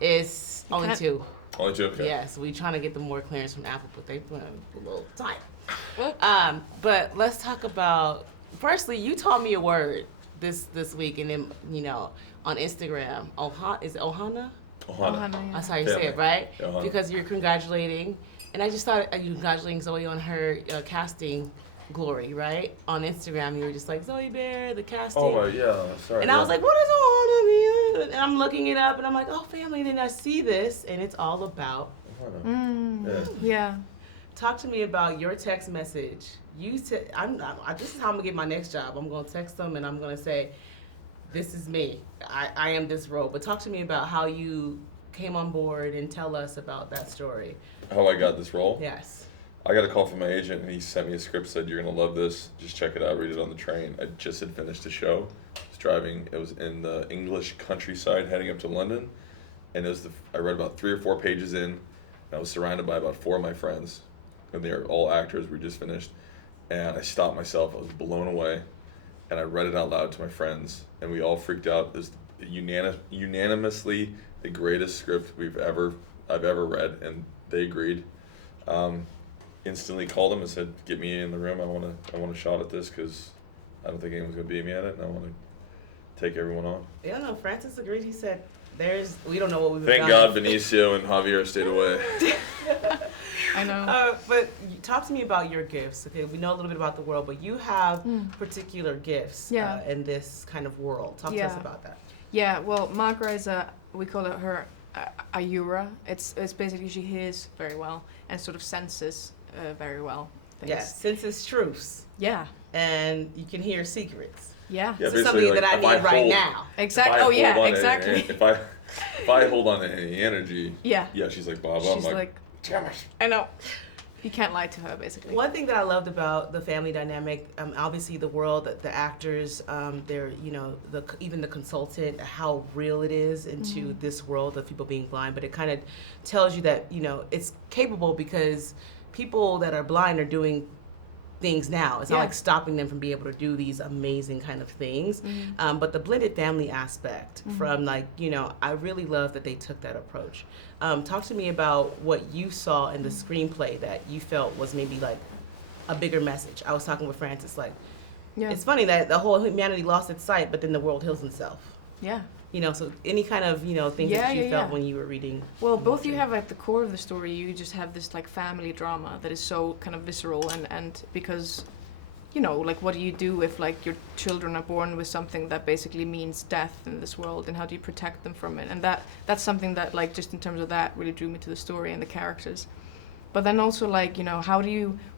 It's only two. Only two, okay. Yeah, so we trying to get the more clearance from Apple, but they put a little tight. But let's talk about, firstly, you taught me a word this week, and then, on Instagram. Is it Ohana? Ohana. Yeah. That's how you say it, right? Ohana. Because you're congratulating, and I just thought you congratulating Zoe on her casting glory, right? On Instagram, you were just like, Zoe Bear, the casting. Oh, yeah, sorry. And I was like, what does Ohana mean? And I'm looking it up, and I'm like, oh, family, then I see this, and it's all about Ohana. Yeah. Talk to me about your text message. This is how I'm gonna get my next job. I'm gonna text them and I'm gonna say, "This is me. I am this role." But talk to me about how you came on board and tell us about that story. How I got this role? Yes. I got a call from my agent and he sent me a script. Said, "You're gonna love this. Just check it out. Read it on the train." I just had finished the show. I was driving. It was in the English countryside, heading up to London, and I read about 3 or 4 pages in. And I was surrounded by about 4 of my friends. And they are all actors. We just finished, and I stopped myself. I was blown away, and I read it out loud to my friends, and we all freaked out. It was unanimously the greatest script I've ever read, and they agreed. Instantly called them and said, "Get me in the room. I want a shot at this because I don't think anyone's gonna beat me at it, and I want to take everyone on." Yeah, no. Francis agreed. He said, we don't know what we've Thank done. God Benicio and Javier stayed away. I know. But talk to me about your gifts. Okay, we know a little bit about the world, but you have particular gifts in this kind of world. Talk to us about that. Yeah, well, Margaret is we call it her Ayura. It's basically she hears very well and sort of senses very well. Things. Yes, senses truths. Yeah. And you can hear secrets. Yeah. This is something that I need right now. Exactly. Oh yeah, exactly. If I hold on to any energy, yeah, she's like, Bob, she's I'm like, damn it. I know. You can't lie to her, basically. One thing that I loved about the family dynamic, obviously the world, the actors, they're, even the consultant, how real it is into this world of people being blind. But it kind of tells you that, it's capable because people that are blind are doing things now. It's not like stopping them from being able to do these amazing kind of things. But the blended family aspect from I really love that they took that approach. Talk to me about what you saw in the screenplay that you felt was maybe like a bigger message. I was talking with Francis, it's funny that the whole humanity lost its sight, but then the world heals itself. Yeah. So any kind of, things that you felt when you were reading. Well, both you have at the core of the story, you just have this family drama that is so kind of visceral and because, what do you do if your children are born with something that basically means death in this world, and how do you protect them from it? And that's something that just in terms of that really drew me to the story and the characters. But then also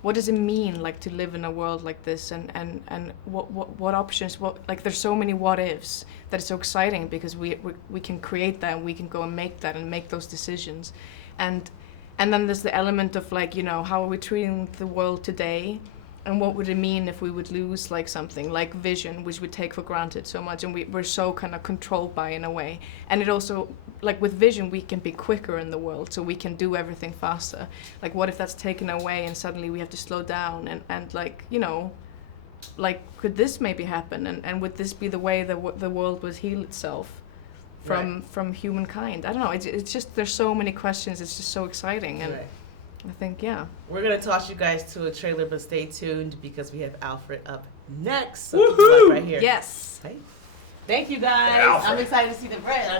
what does it mean to live in a world like this, and what options, there's so many what ifs that it's so exciting because we can create that and we can go and make those decisions. And then there's the element of how are we treating the world today, and what would it mean if we would lose something like vision, which we take for granted so much, and we're so kind of controlled by in a way. And it also with vision we can be quicker in the world, so we can do everything faster. What if that's taken away and suddenly we have to slow down and could this maybe happen, and would this be the way that the world would heal itself from humankind? I don't know, it's just there's so many questions. It's just so exciting. And I think, we're going to toss you guys to a trailer, but stay tuned because we have Alfred up next. So keep it right here. Yes. Hey. Thank you, guys. I'm excited to see the bread.